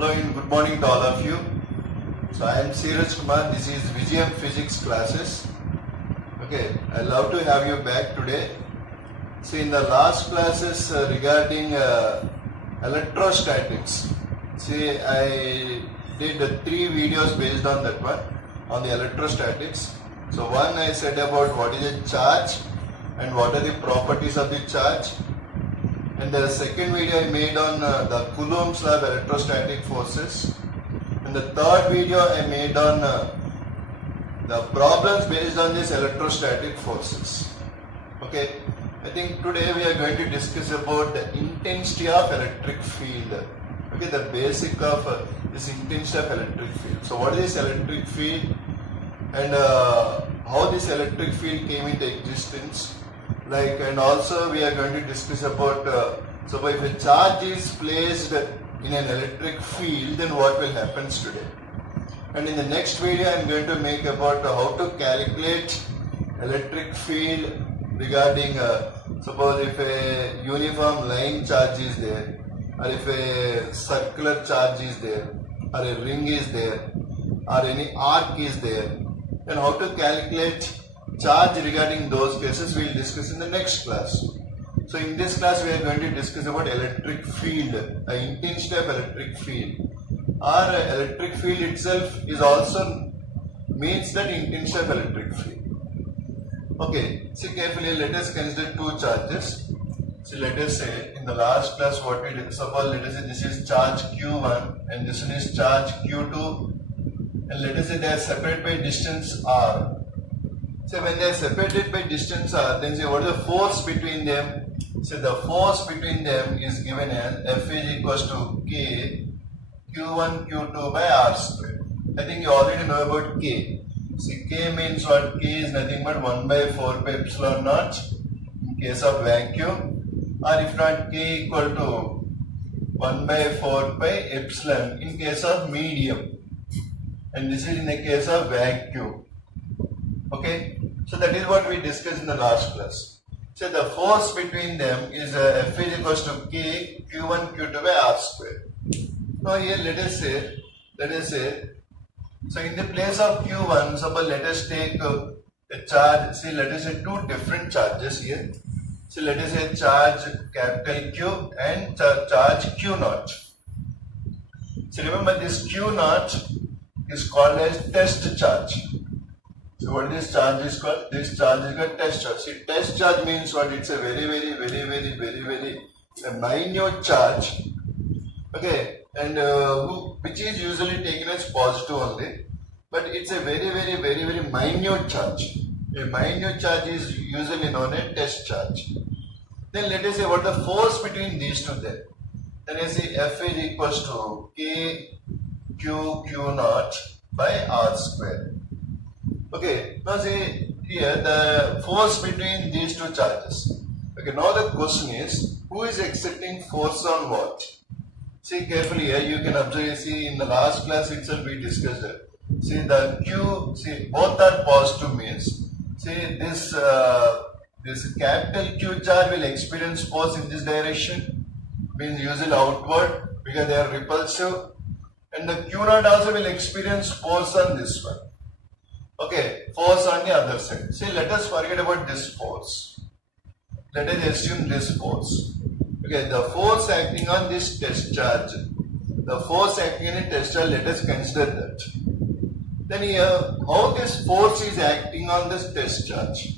Hello and good morning to all of you. So I am Siraj Kumar. This is Vijayam Physics classes. Okay, I love to have you back today. See, in the last classes regarding electrostatics, see, I did 3 videos based on that one, on the electrostatics. So one, I said about what is a charge and what are the properties of the charge. And the second video I made on the Coulomb's law of electrostatic forces. And the third video I made on the problems based on these electrostatic forces. Okay, I think today we are going to discuss about the intensity of electric field. Okay, the basic of this intensity of electric field. So what is this electric field and how this electric field came into existence? And also we are going to discuss about so if a charge is placed in an electric field, then what will happen today. And in the next video I am going to make about how to calculate electric field regarding suppose if a uniform line charge is there, or if a circular charge is there, or a ring is there, or any arc is there, then how to calculate charge regarding those cases we will discuss in the next class. So in this class we are going to discuss about electric field, the intensity of electric field. Or electric field itself is also means that intensity of electric field. Okay, see carefully, let us consider 2 charges. So let us say in the last class what we did, suppose let us say this is charge Q1 and this one is charge Q2, and let us say they are separated by distance R. So when they are separated by distance R, then say what is the force between them? So the force between them is given as F is equals to K Q1 Q2 by R square. I think you already know about K. See, K means what? K is nothing but 1 by 4 pi epsilon naught in case of vacuum, or if not K equal to 1 by 4 pi epsilon in case of medium, and this is in the case of vacuum. Okay, so that is what we discussed in the last class. So the force between them is F is equals to K Q1 Q2 by R square. Now here let us say, so in the place of Q1, suppose let us take a charge, see let us say 2 different charges here. So let us say charge capital Q and charge Q naught. So remember this Q naught is called as test charge. So what this charge is called? This charge is called test charge. See, test charge means what? It's a very minute charge. Okay, and which is usually taken as positive only, but it's a very minute charge. A minute charge is usually known as test charge. Then let us say what the force between these two there. Then I say F is equals to K Q naught by R square. Okay, now see here the force between these 2 charges. Okay, now the question is, who is exerting force on what? See carefully here, you can observe, see in the last class itself we discussed it. See the Q, see both are positive means, see this capital Q charge will experience force in this direction, means usually outward because they are repulsive, and the Q naught also will experience force on this one. Okay, force on the other side. See, let us forget about this force. Let us assume this force. Okay, the force acting on this test charge. The force acting on a test charge, let us consider that. Then here, how this force is acting on this test charge?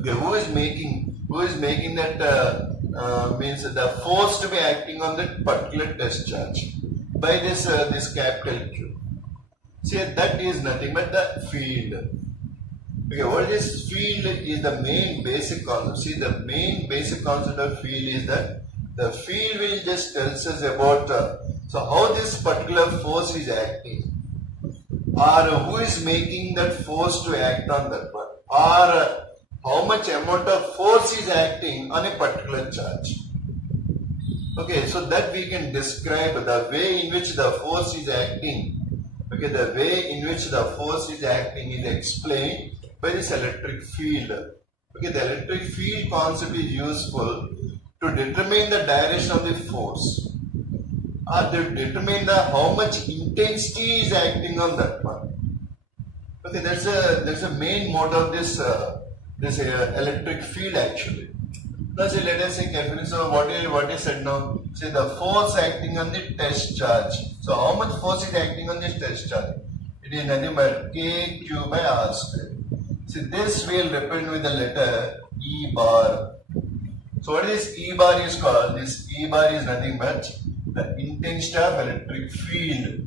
Okay, who is making that means the force to be acting on that particular test charge by this capital Q. See, that is nothing but the field. Okay, what is field is the main basic concept. See, the main basic concept of field is that the field will just tells us about so how this particular force is acting, or who is making that force to act on that one, or how much amount of force is acting on a particular charge. Okay, so that we can describe the way in which the force is acting. Okay, the way in which the force is acting is explained by this electric field. Okay, the electric field concept is useful to determine the direction of the force. they determine the how much intensity is acting on that one. Okay, there's a main mode of this electric field actually. Now see, let us say carefully. So what is said now? See the force acting on the test charge. So how much force is acting on this test charge? It is nothing but kq by r square. See this will represent with the letter E bar. So what is E bar is called? This E bar is nothing but the intensity of electric field.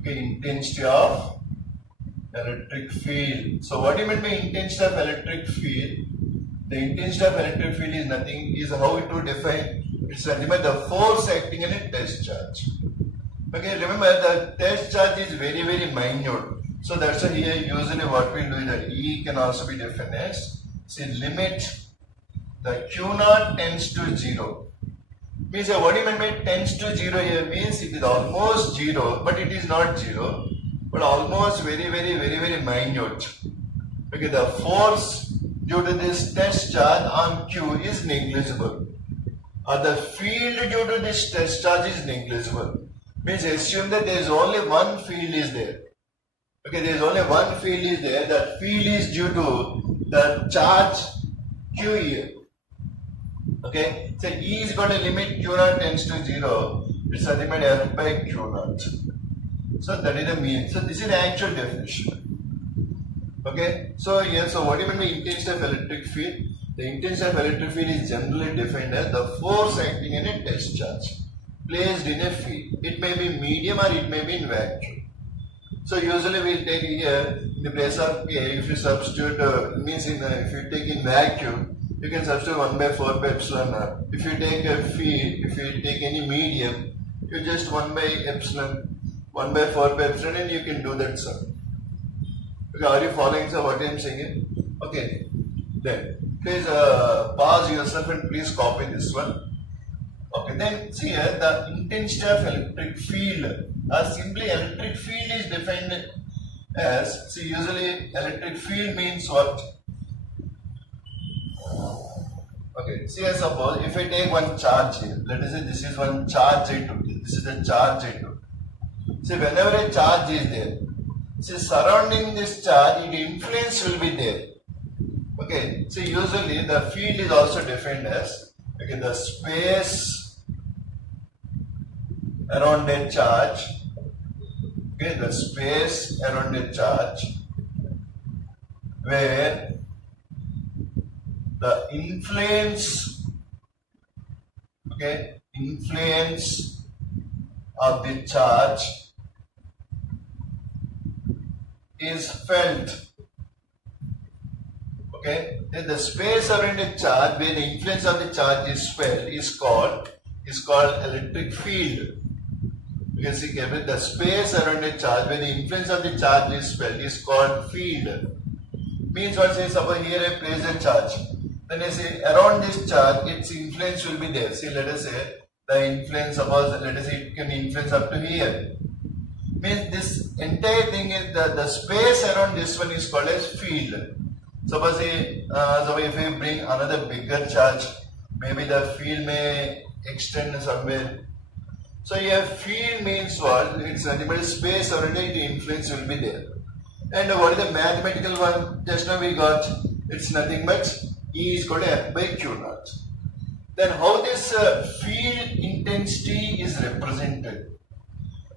Okay, intensity of electric field. So what do you mean by intensity of electric field? The intensity of electric field is nothing, is how it would define. It's nothing but the force acting on a test charge. Okay, remember the test charge is very minute. So that's why here usually what we do is that E can also be defined as, see, limit the Q naught tends to 0. Means what do you mean by tends to 0 here? Means it is almost 0, but it is not 0, but almost very minute. Okay, the force due to this test charge on Q is negligible, or the field due to this test charge is negligible. Means assume that there is only one field is there. Okay, there is only one field is there. That field is due to the charge Q here. Okay, so E is going to limit Q naught tends to 0. It's nothing but F by Q naught. So that is the mean. So this is the actual definition. Okay, so here, so what do you mean by intensity of electric field? The intensity of electric field is generally defined as the force acting in a test charge placed in a field. It may be medium or it may be in vacuum. So usually we will take here in the place of K, if you substitute, means if you take in vacuum, you can substitute 1 by 4 pi epsilon r. If you take a field, if you take any medium, you just 1 by epsilon, 1 by 4 pi epsilon, and you can do that sum. Okay, are you following, sir, what I am saying? Okay, then please pause yourself and please copy this one. Okay, then see here the intensity of electric field, simply electric field is defined as, see, usually electric field means what? Okay, see, I suppose if I take one charge here, let us say this is one charge I took, this is the charge I took. See, whenever a charge is there, see, surrounding this charge, its influence will be there. Okay, so usually the field is also defined as, okay, the space around a charge, okay, the space around a charge where the influence, okay, influence of the charge is felt. Okay, then the space around a charge where the influence of the charge is felt is called electric field. You can see carefully, the space around a charge where the influence of the charge is felt is called field. Means what? Say suppose here I place a charge, then I say around this charge its influence will be there. See, let us say the influence, suppose let us say it can influence up to here. Means this entire thing is the space around this one is called as field. Suppose if I bring another bigger charge, maybe the field may extend somewhere. So here field means what? It's nothing but space around it, the influence will be there. And what is the mathematical one? Just now we got, it's nothing but E is equal to F by Q naught. Then how this field intensity is represented?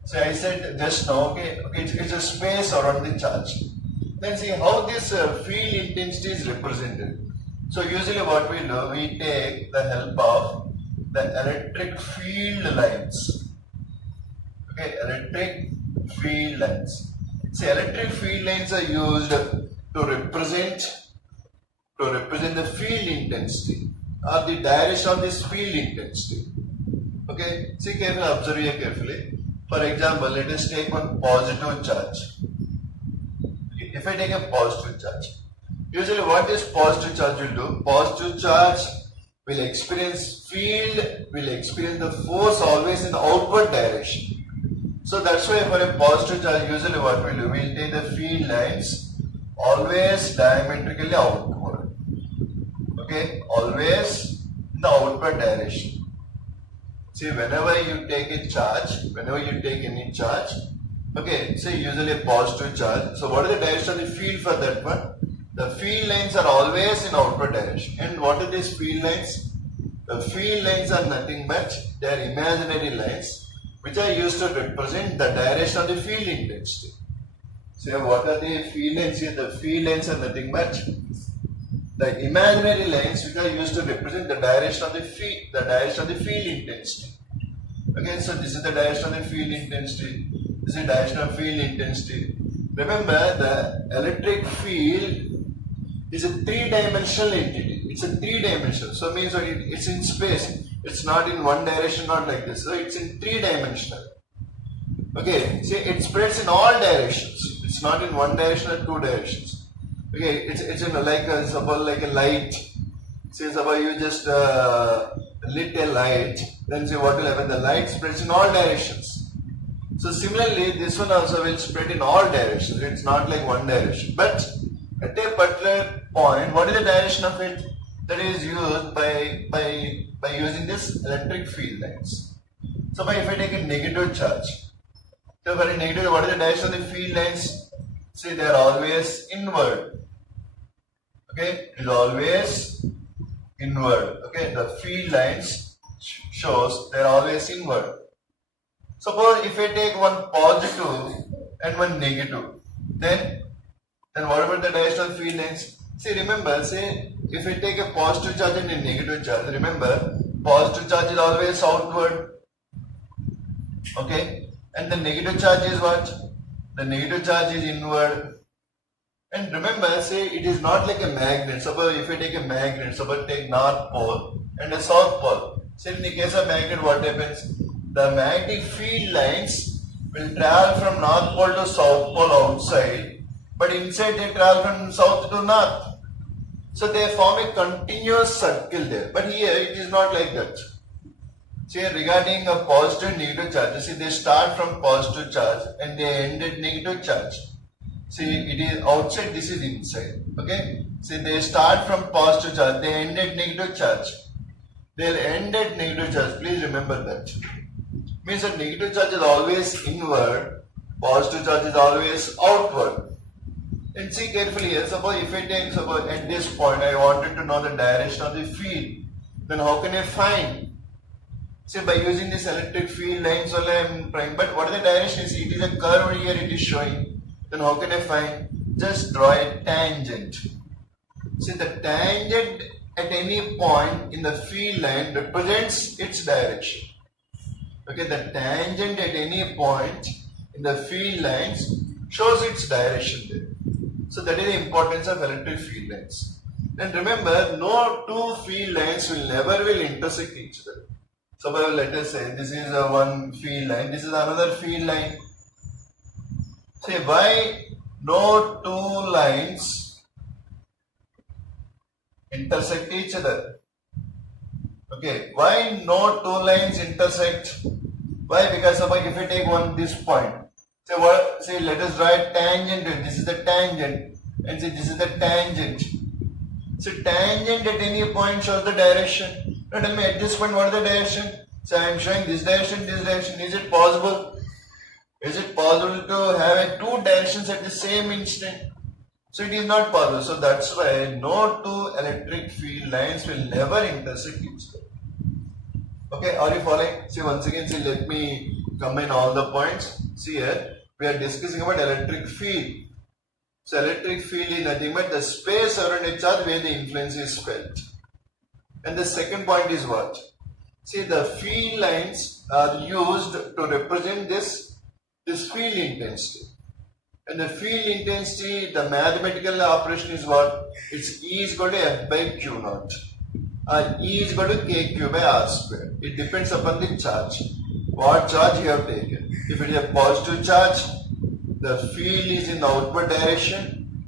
So I said just now, okay, it's a space around the charge. Then see how this field intensity is represented. So usually what we do, we take the help of the electric field lines. Okay, electric field lines. See, electric field lines are used to represent the field intensity or the direction of this field intensity. Okay, see carefully, observe here carefully. For example, let us take one positive charge. If I take a positive charge, usually what this positive charge will do? Positive charge will experience the force always in the outward direction. So that's why for a positive charge, usually what we do, we'll take the field lines always diametrically outward. Okay, always in the outward direction. See, whenever you take a charge, whenever you take any charge, okay, say usually a positive charge. So what is the direction of the field for that one? The field lines are always in outward direction. And what are these field lines? The field lines are nothing but they are imaginary lines which are used to represent the direction of the field intensity. So what are the field lines here? The field lines are nothing but the imaginary lines which are used to represent the direction of the field intensity. Okay, so this is the direction of the field intensity. This is the direction of field intensity. Remember, the electric field is a three-dimensional entity. It's a three-dimensional. So it means it's in space. It's not in one direction, not like this. So it's in three-dimensional. Okay, see, it spreads in all directions. It's not in one direction or two directions. Okay, it's in suppose like a light. Say suppose you just lit a light, then see what will happen? The light spreads in all directions. So similarly, this one also will spread in all directions. It's not like one direction. But at a particular point, what is the direction of it? That is used by using this electric field lines. So if I take a negative charge, so for a negative, what is the direction of the field lines? See, they are always inward. Okay, it is always inward. Okay, the field lines shows they are always inward. Suppose if I take one positive and one negative, then what about the direction of field lines? See, remember, say if I take a positive charge and a negative charge, remember, positive charge is always outward. Okay, and the negative charge is what? The negative charge is inward. And remember, say it is not like a magnet. Suppose if I take a magnet, suppose take North Pole and a South Pole. Say in the case of magnet, what happens? The magnetic field lines will travel from North Pole to South Pole outside, but inside they travel from South to North. So they form a continuous circle there. But here it is not like that. See, regarding a positive and negative charge, see they start from positive charge and they end at negative charge. See, it is outside, this is inside. Okay? See, they start from positive charge, they end at negative charge. They'll end at negative charge. Please remember that. Means that negative charge is always inward, positive charge is always outward. And see carefully here, suppose if I take, suppose at this point I wanted to know the direction of the field, then how can I find? See, by using this electric field lines only I am trying, but what is the direction? See, it is a curve here it is showing. Then how can I find? Just draw a tangent. See, the tangent at any point in the field line represents its direction. Okay, the tangent at any point in the field lines shows its direction there. So that is the importance of electric field lines. And remember, no two field lines will intersect each other. So let us say this is one field line, this is another field line. Say why no two lines intersect each other? Okay, why no two lines intersect? Why? Because if I take this point, say let us draw a tangent. This is the tangent, and say this is the tangent. So tangent at any point shows the direction. Now tell me at this point what is the direction? So I am showing this direction, this direction. Is it possible? Is it possible to have two directions at the same instant? So it is not possible. So that's why no two electric field lines will never intersect each other. Okay, are you following? See, once again, see, let me combine all the points. See here, we are discussing about electric field. So electric field is nothing but the space around a charge where the influence is felt. And the second point is what? See, the field lines are used to represent this field intensity. And the field intensity, the mathematical operation is what? It's E is equal to F by Q naught. E is equal to KQ by R square. It depends upon the charge. What charge you have taken. If it is a positive charge, the field is in the outward direction.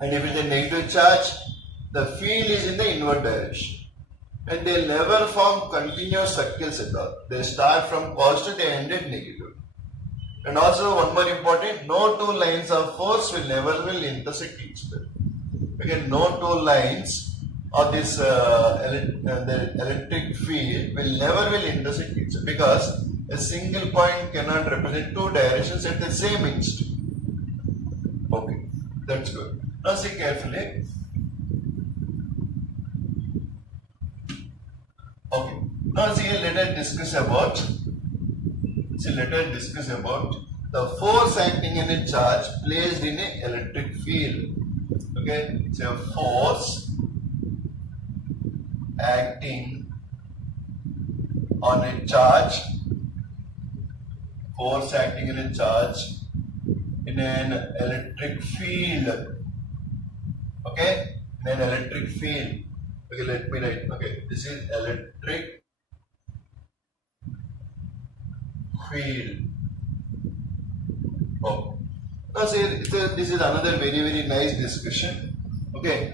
And if it is a negative charge, the field is in the inward direction. And they never form continuous circles at all. They start from positive, they end at negative. And also one more important, no two lines of force will never intersect each other. Again, no two lines of this the electric field will intersect each other, because a single point cannot represent two directions at the same instant. Okay, that's good. Now see carefully. Okay, now see, let us discuss about the force acting in a charge placed in an electric field. Okay, so force acting on a charge, force acting in a charge in an electric field. Okay, in an electric field. Okay, let me write. Okay, this is electric field. Oh, now see, this is another very nice discussion. Okay.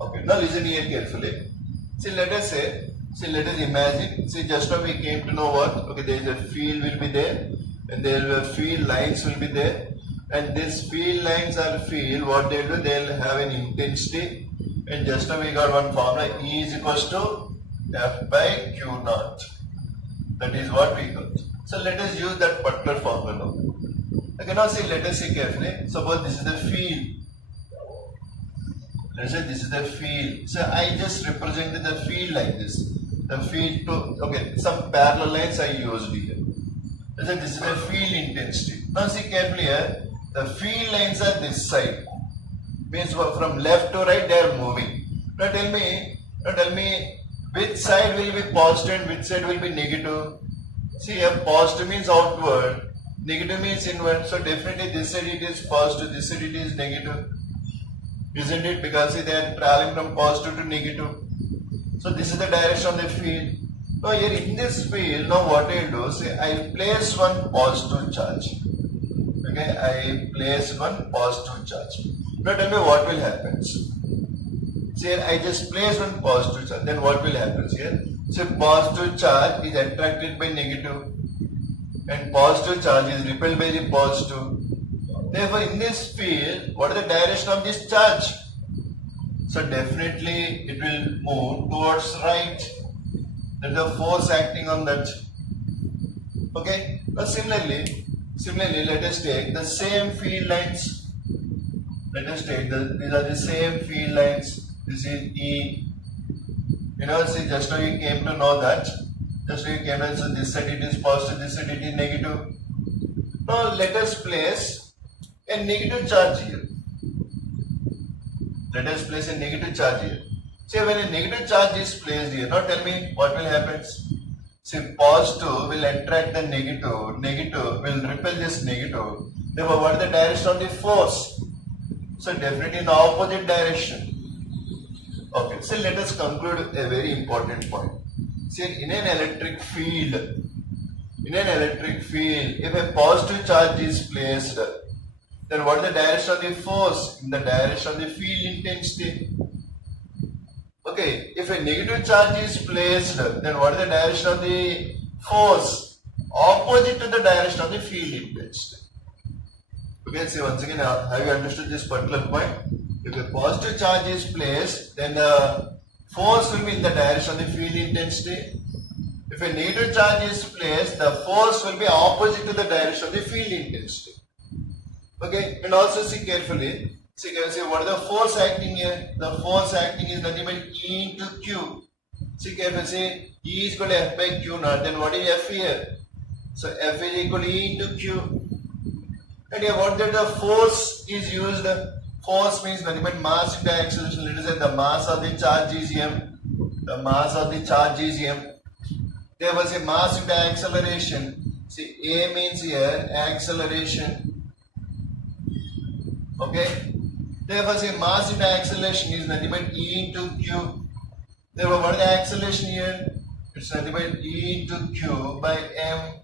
Okay, now listen here carefully. See, let us imagine. See, just now we came to know what? Okay, there is a field will be there, and there will be field lines will be there, and this field lines are field. What they will do? They will have an intensity, and just now we got one formula: E is equals to F by Q naught. That is what we got. So let us use that particular formula now. Okay, now see, let us see carefully. Suppose this is the field. Let's say this is the field. So I just represented the field like this. The field to, okay, some parallel lines I used here. Let's say this is the field intensity. Now see carefully here. The field lines are this side. Means from left to right they are moving. Now tell me which side will be positive and which side will be negative. See here, positive means outward, negative means inward. So definitely this side it is positive, this side it is negative. Isn't it? Because see, they are traveling from positive to negative. So this is the direction of the field. Now here in this field, now what I do, say I place one positive charge. Okay, I place one positive charge. Now tell me what will happen. See here, I just place one positive charge. Then what will happen here? So positive charge is attracted by negative, and positive charge is repelled by the positive. Therefore, in this field, what is the direction of this charge? So definitely it will move towards right. That is the force acting on that. Okay. Now similarly, let us take the same field lines. Let us take these are the same field lines. This is E. You know, see, just now you came to know that. Just now you came to, so this side it is positive, this side it is negative. Now let us place a negative charge here. Let us place a negative charge here. See, when a negative charge is placed here, now tell me what will happen. See, positive will attract the negative, negative will repel this negative. Therefore, what is the direction of the force? So, definitely in the opposite direction. Okay, so let us conclude a very important point. See, in an electric field, if a positive charge is placed, then what is the direction of the force? In the direction of the field intensity. Okay, if a negative charge is placed, then what is the direction of the force? Opposite to the direction of the field intensity. Okay, see once again, have you understood this particular point? If a positive charge is placed, then the force will be in the direction of the field intensity. If a negative charge is placed, the force will be opposite to the direction of the field intensity. Okay, and also see carefully. See what is the force acting here? The force acting is nothing but E into Q. See carefully, say E is equal to F by Q naught. Then what is F here? So F is equal to E into Q. And here what that the force is used? Force means nothing but mass into acceleration. Let us say the mass of the charge is M. The mass of the charge is M. There was a mass into acceleration. See, A means here acceleration. Okay. Therefore, say mass into acceleration is nothing but E into Q. Therefore, what is the acceleration here? It's nothing but E into Q by M.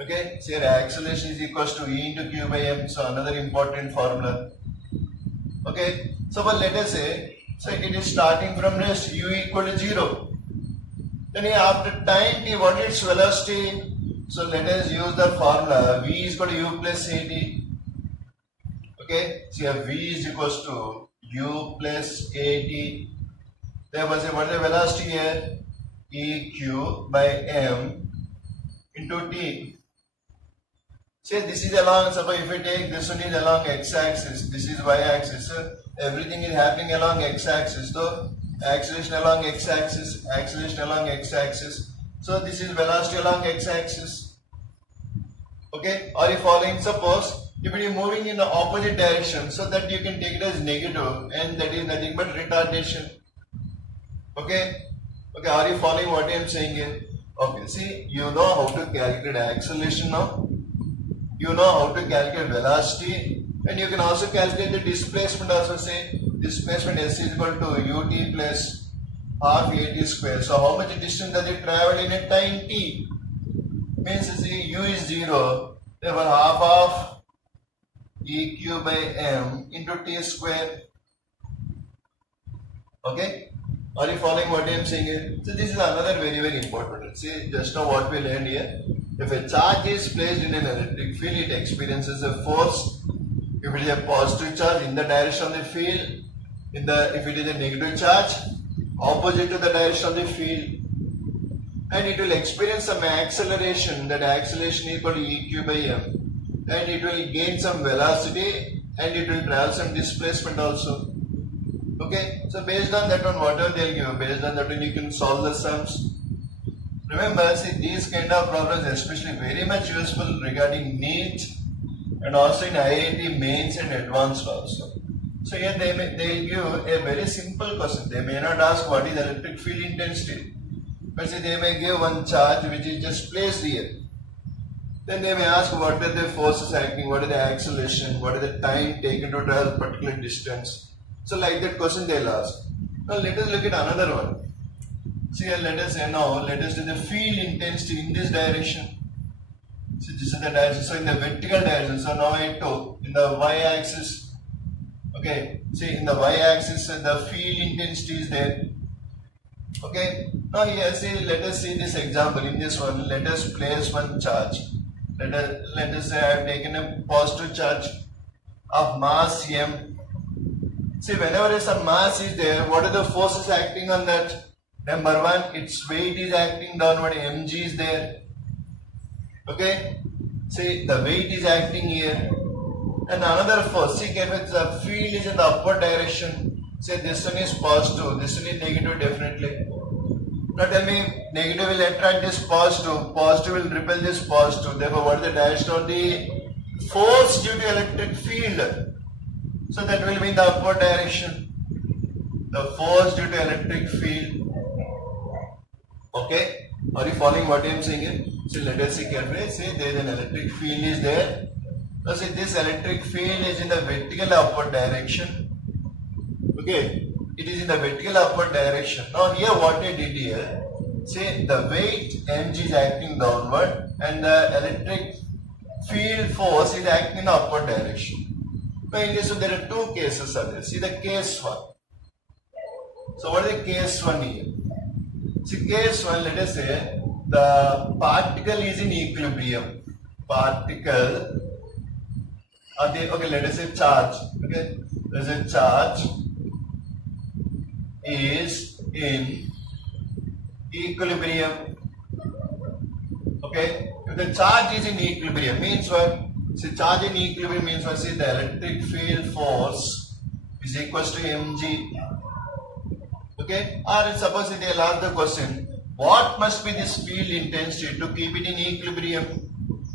Okay, so here acceleration is equals to E into Q by M. So another important formula. Okay, so but let us say, so it is starting from rest U equal to 0. Then after time t, what is its velocity? So let us use the formula V is equal to U plus AT. Okay, so here V is equals to u plus at. Therefore, say what is the velocity here? Eq by m into t. Say this is along, suppose if we take this one is along x-axis, this is y-axis, so everything is happening along x-axis, so acceleration along x-axis, acceleration along x-axis, so this is velocity along x-axis. Okay, are you following? Suppose if it is moving in the opposite direction, so that you can take it as negative, and that is nothing but retardation. Okay, are you following what I am saying here? Okay, see, you know how to calculate acceleration now. You know how to calculate velocity, and you can also calculate the displacement. Also say displacement s is equal to ut plus half at square. So how much distance does it travel in a time t? Means see u is 0, therefore half of eq by m into t square. Okay, are you following what I am saying here? So this is another very important. See, just now what we learned here. If a charge is placed in an electric field, it experiences a force. If it is a positive charge, in the direction of the field. If it is a negative charge, opposite to the direction of the field. And it will experience some acceleration. That acceleration is equal to eq by m. And it will gain some velocity, and it will travel some displacement also. Okay, so based on that one, whatever they will give, based on that one you can solve the sums. Remember, see, these kind of problems especially very much useful regarding NEET and also in IIT mains and advanced also. So here they will give a very simple question. They may not ask what is electric field intensity, but see, they may give one charge which is just placed here. Then they may ask what are the forces acting, what is the acceleration, what is the time taken to travel particular distance. So like that question they will ask. Now let us look at another one. See here, let us do the field intensity in this direction. So this is the direction. So in the vertical direction. So now I took in the y-axis. Okay. See in the y-axis the field intensity is there. Okay. Now here see, let us see this example. In this one, let us place one charge. Let us say I have taken a positive charge of mass m. See, whenever some mass is there, what are the forces acting on that? Number one, its weight is acting downward, mg is there. Okay, see the weight is acting here. And another force, see if the field is in the upward direction, say this one is positive, this one is negative definitely. Now tell me, negative will attract this positive, positive will repel this positive. Therefore, what is the direction of the force due to electric field? So that will be in the upward direction. The force due to electric field. Okay, are you following what I am saying here? So let us see carefully. Say there is an electric field is there. Now say this electric field is in the vertical upward direction. Okay, it is in the vertical upward direction. Now here what I did here, say the weight mg is acting downward and the electric field force is acting in the upward direction. Now in this one there are two cases are there. See the case one. So what is the case one here? See case one, let us say the particle is in equilibrium. Particle, okay, let us say charge. Okay, let us say charge is in equilibrium. Okay, if the charge is in equilibrium means what? See, charge in equilibrium means what? See, the electric field force is equals to mg. Okay, or suppose they'll ask the question, what must be this field intensity to keep it in equilibrium?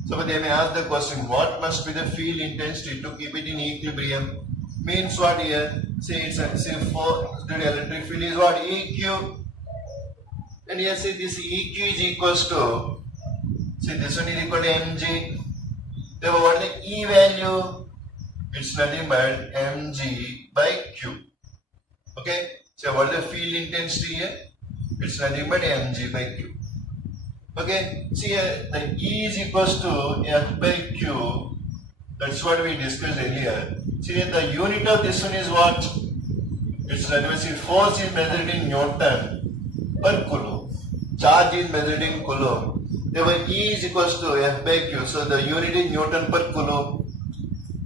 So they may ask the question, what must be the field intensity to keep it in equilibrium? Means what here? Say it's say for the electric field is what? Eq. And here say this Eq is equals to, say this one is equal to mg. Therefore what is the E value? It's nothing but mg by q. Okay. So what is the field intensity here? It's nothing but mg by q. Okay, see here the E is equals to F by Q. That's what we discussed earlier. See here the unit of this one is what? It's nothing but, see, force is measured in Newton per Coulomb. Charge is measured in Coulomb. Therefore E is equals to F by Q. So the unit is Newton per Coulomb.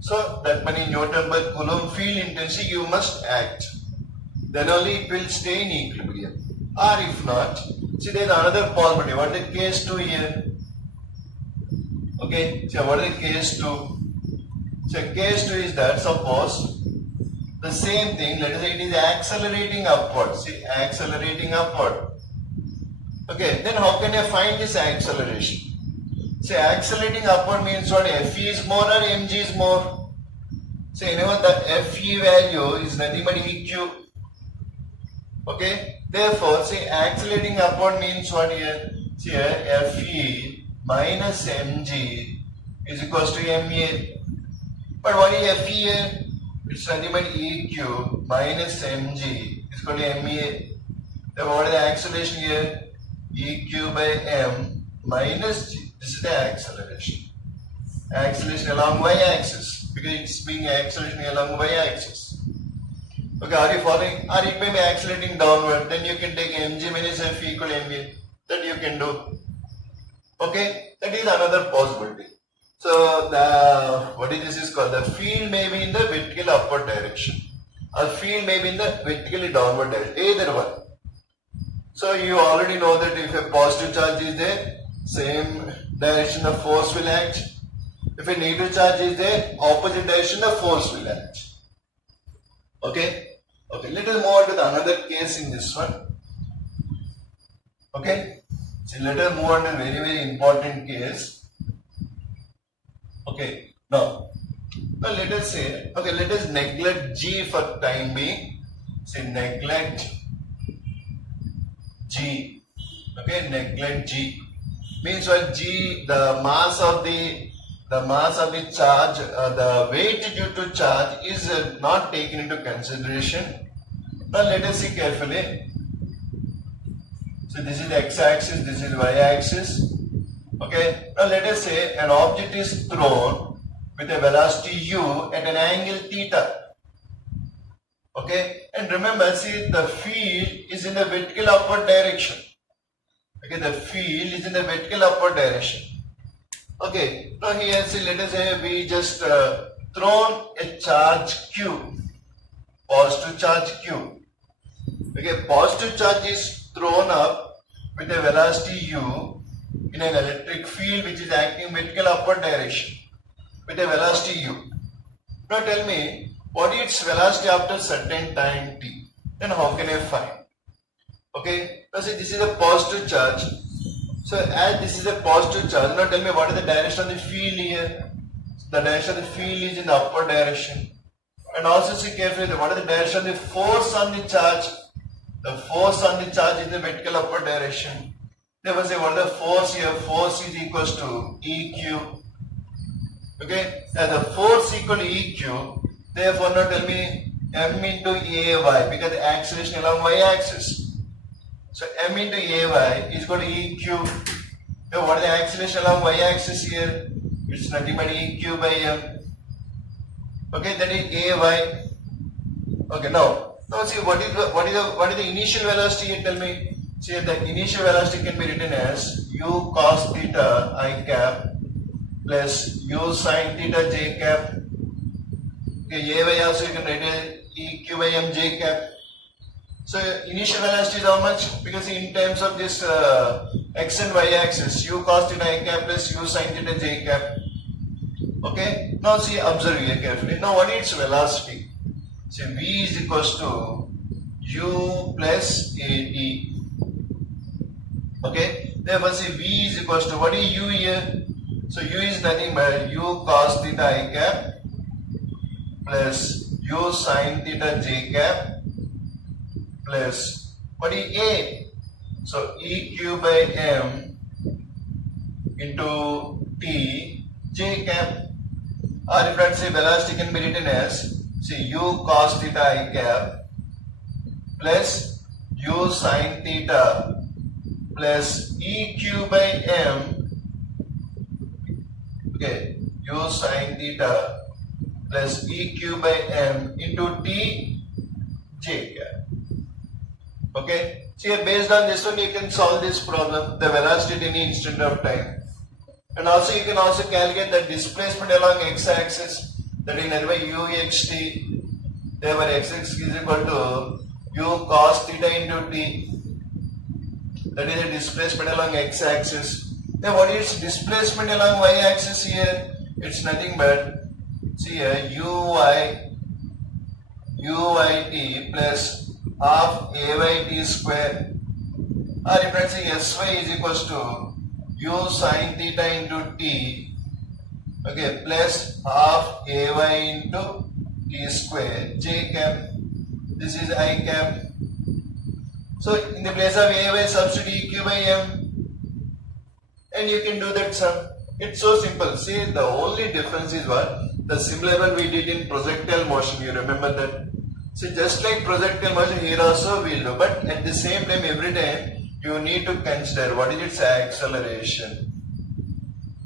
So that many Newton per Coulomb field intensity you must act. Then only it will stay in equilibrium. Or if not, see there is another possibility. What is case 2 here? Okay, so what is case 2? So case 2 is that suppose the same thing, let us say it is accelerating upward. See, accelerating upward. Okay, then how can I find this acceleration? Say accelerating upward means what? Fe is more or mg is more? Say anyone that Fe value is nothing but Eq. Okay, therefore say accelerating upward means what here? See here Fe minus mg is equals to ma. But what is Fe here? It's nothing but Eq minus mg is equal to ma. Then what is the acceleration here? Eq by m minus g. This is the acceleration. Acceleration along y-axis because it's being accelerating along y-axis. Okay, are you following? Or it may be accelerating downward. Then you can take mg minus f equal to ma. That you can do. Okay, that is another possibility. So this is called? The field may be in the vertical upward direction, or field may be in the vertically downward direction. Either one. So you already know that if a positive charge is there, same direction the force will act. If a negative charge is there, opposite direction the force will act. Okay? Okay, let us move on to the another case in this one. Okay? So let us move on to a very, very important case. Okay, now let us say, okay, let us neglect G for time being. Say neglect G. Okay, neglect G. Means what? G, the mass of the charge, the weight due to charge is not taken into consideration. Now let us see carefully. So this is the x-axis, this is y-axis. Okay. Now let us say an object is thrown with a velocity u at an angle theta. Okay. And remember, see the field is in the vertical upward direction. Okay, the field is in the vertical upward direction. Okay, now here see, let us say we just thrown a charge q, positive charge q. Okay, positive charge is thrown up with a velocity u in an electric field which is acting vertical upward direction with a velocity u. Now tell me, what is its velocity after certain time t? Then how can I find? Okay, now see this is a positive charge. So as this is a positive charge, now tell me what is the direction of the field here? The direction of the field is in the upward direction. And also see carefully what is the direction of the force on the charge? The force on the charge is in the vertical upward direction. Therefore say what is the force here? Force is equals to EQ. Okay, as the force equal to EQ, therefore now tell me m into AY because the acceleration along y-axis. So m into AY is equal to EQ. Now what is the acceleration along y-axis here? It's nothing but EQ by m. Okay, that is AY. Okay, now see what is the initial velocity here? Tell me. See, the initial velocity can be written as u cos theta I cap plus u sin theta j cap. Okay, AY also you can write as EQ by m j cap. So initial velocity is how much? Because in terms of this x and y axis, u cos theta I cap plus u sin theta j cap. Okay. Now see, observe here carefully. Now what is its velocity? So v is equals to u plus at. Okay. Therefore see v is equals to what is u here? So u is nothing but u cos theta I cap plus u sin theta j cap plus what is a? So EQ by m into t j cap. Or if let's say velocity can be written as say u cos theta I cap plus u sin theta plus EQ by m. Okay, u sin theta plus EQ by m into t j cap. Okay, so here based on this one you can solve this problem, the velocity at any instant of time. And also you can also calculate the displacement along x-axis. that is nothing but u x t, therefore x is equal to u cos theta into t. That is the displacement along x axis. Then what is displacement along y axis here? It's nothing but, see here, uyt plus half ayt square, or if I say sy is equals to u sin theta into t, okay, plus half ay into t square, j cap, this is I cap. So in the place of ay substitute eq by m, and you can do that sum. It's so simple. See, the only difference is what? The similar one we did in projectile motion, you remember that? See, just like projectile motion, here also we'll do, but at the same time, every time you need to consider what is its acceleration.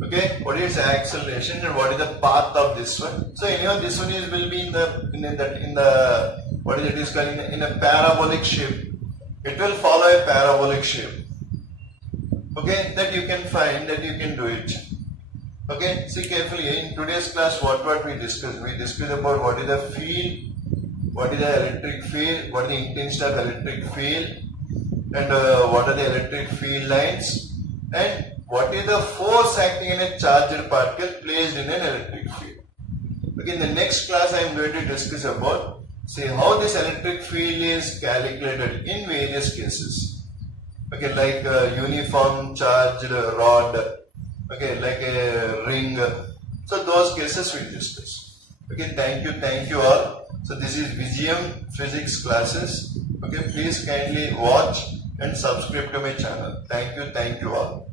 Okay, what is acceleration and what is the path of this one? So anyhow, this one will be in the what is it is called in a parabolic shape. It will follow a parabolic shape. Okay, that you can find, that you can do it. Okay, see carefully. In today's class, what we discussed? We discussed about what is the field, what is the electric field, what is the intensity of electric field, and what are the electric field lines, and what is the force acting in a charged particle placed in an electric field. Okay, in the next class I am going to discuss about, see how this electric field is calculated in various cases. Okay, like a uniform charged rod, okay, like a ring. So those cases we discuss. Okay, thank you all. So this is Vijayam Physics classes. Okay, please kindly watch and subscribe to my channel. Thank you all.